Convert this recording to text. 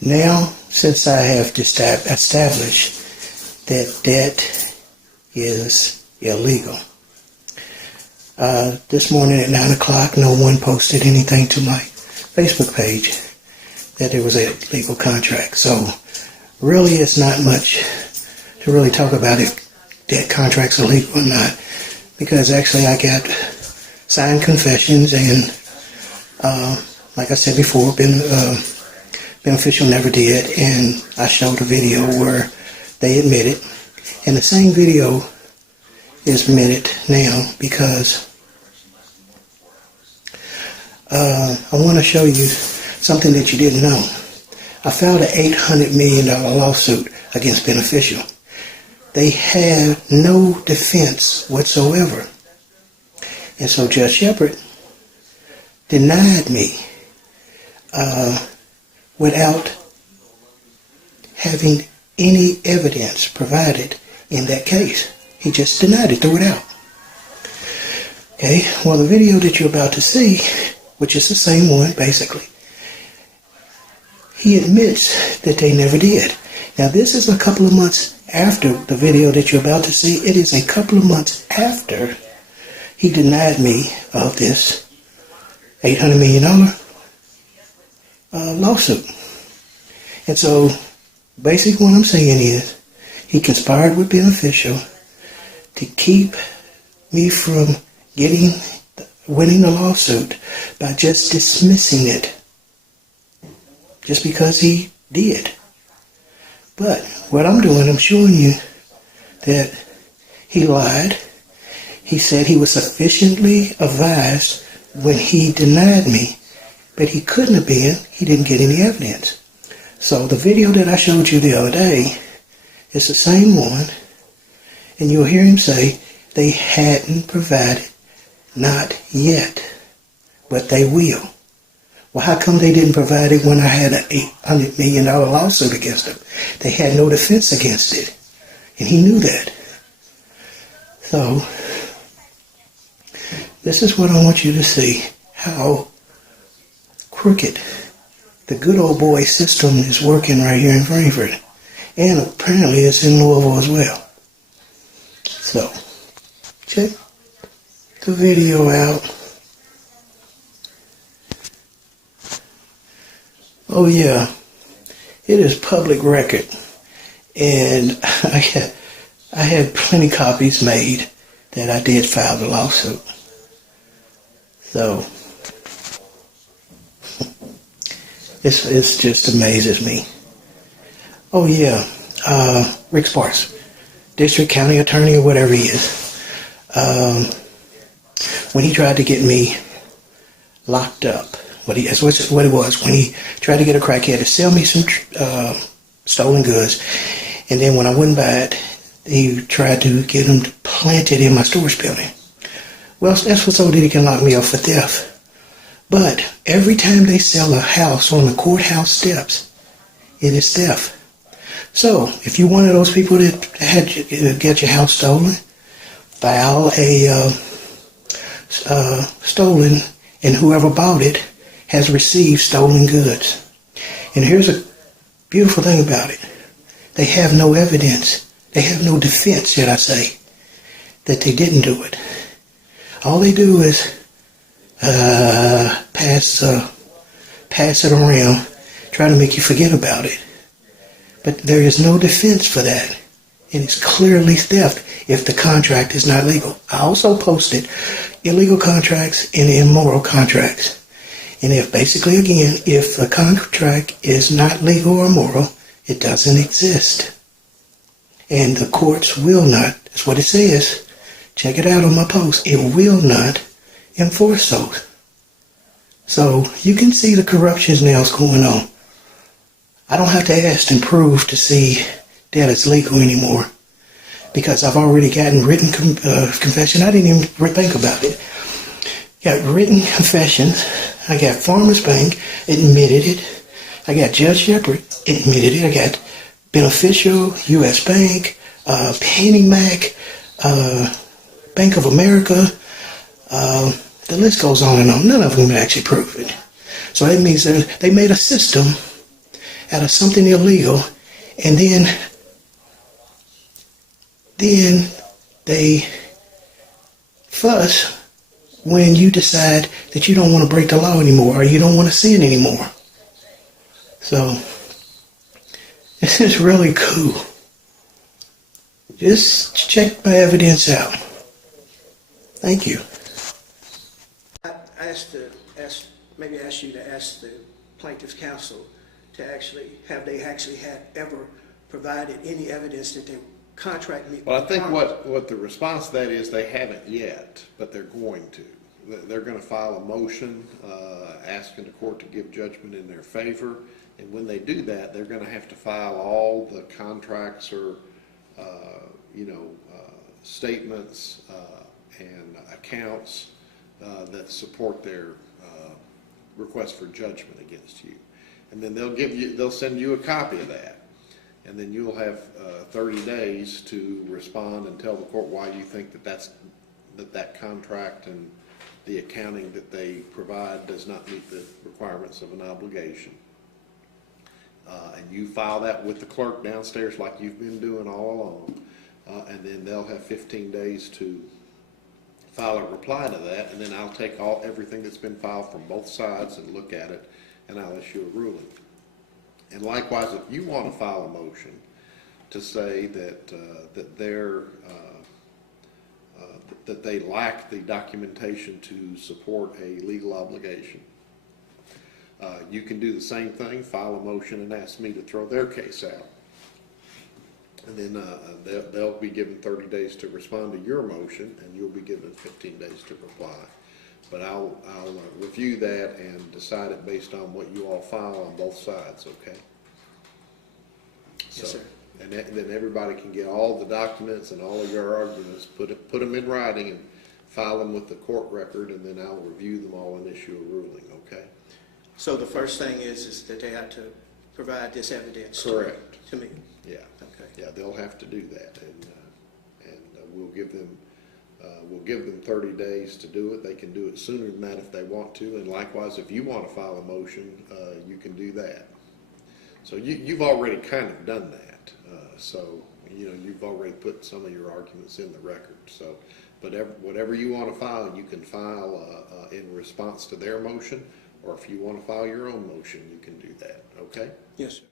Now, since I have established that debt is illegal, this morning at 9 o'clock, no one posted anything to my Facebook page that there was a legal contract. So really it's not much to really talk about if debt contracts are legal or not, because actually I got signed confessions and like I said before, Beneficial never did, and I showed a video where they admit it, and the same video is admitted now because I want to show you something that you didn't know. I filed an $800 million lawsuit against Beneficial. They had no defense whatsoever. And so Judge Shepard denied me without having any evidence provided in that case. He just denied it, threw it out. Okay, well, the video that you're about to see, which is the same one basically, he admits that they never did. Now, this is a couple of months after the video that you're about to see. It is a couple of months after he denied me of this $800 million lawsuit. And so, basically what I'm saying is, he conspired with Beneficial to keep me from winning the lawsuit by just dismissing it, just because he did. But what I'm doing, I'm showing you that he lied. He said he was sufficiently advised when he denied me, but he couldn't have been. He didn't get any evidence. So the video that I showed you the other day is the same one, and you'll hear him say they hadn't provided, not yet, but they will. Well, how come they didn't provide it when I had an $800 million lawsuit against them? They had no defense against it, and he knew that. So, this is what I want you to see, how crooked the good old boy system is working right here in Frankfurt. And apparently it's in Louisville as well. So, check the video out. Oh yeah, it is public record. And I had plenty copies made that I did file the lawsuit. So, it's just amazes me. Oh yeah, Rick Sparks, district county attorney or whatever he is. When he tried to get me locked up, what it was, when he tried to get a crackhead to sell me some stolen goods, and then when I wouldn't buy it, he tried to get him planted in my storage building. Well, that's so that he can lock me up for theft. But every time they sell a house on the courthouse steps, it is theft. So, if you're one of those people that had get your house stolen, file a stolen, and whoever bought it has received stolen goods. And here's a beautiful thing about it. They have no evidence. They have no defense, should I say, that they didn't do it. All they do is pass it around, try to make you forget about it. But there is no defense for that. And it's clearly theft if the contract is not legal. I also posted illegal contracts and immoral contracts. And if basically, again, if the contract is not legal or moral, it doesn't exist. And the courts will not, that's what it says. Check it out on my post. It will not enforce those. So you can see the corruptions now is going on. I don't have to ask and prove to see that it's legal anymore, because I've already gotten written confession. I didn't even think about it. Got written confessions. I got Farmers Bank admitted it. I got Judge Shepard admitted it. I got Beneficial, U.S. Bank, PennyMac, Bank of America. The list goes on and on. None of them actually prove it. So that means they made a system out of something illegal, and then they fuss when you decide that you don't want to break the law anymore or you don't want to sin anymore. So this is really cool. Just check my evidence out. Thank you. I ask you to ask the plaintiff's counsel to have they had ever provided any evidence that they contract me. Well, I think what the response to that is they haven't yet, but they're going to. They're going to file a motion asking the court to give judgment in their favor, and when they do that, they're going to have to file all the contracts or statements and accounts that support their request for judgment against you, and then they'll send you a copy of that. And then you'll have 30 days to respond and tell the court why you think that contract and the accounting that they provide does not meet the requirements of an obligation. And you file that with the clerk downstairs like you've been doing all along. And then they'll have 15 days to file a reply to that. And then I'll take everything that's been filed from both sides and look at it, and I'll issue a ruling. And likewise, if you want to file a motion to say that that they lack the documentation to support a legal obligation, you can do the same thing. File a motion and ask me to throw their case out, and then they'll be given 30 days to respond to your motion, and you'll be given 15 days to reply. But I'll review that and decide it based on what you all file on both sides, okay? Yes, sir. And then everybody can get all the documents and all of your arguments, put them in writing and file them with the court record, and then I'll review them all and issue a ruling, okay? So the first thing is that they have to provide this evidence. Correct. To me. Yeah. Okay. Yeah, they'll have to do that, and we'll give them 30 days to do it. They can do it sooner than that if they want to, and likewise, if you want to file a motion, you can do that. So you've already kind of done that. So you've already put some of your arguments in the record. So, but whatever you want to file, you can file in response to their motion, or if you want to file your own motion, you can do that. Okay? Yes, sir.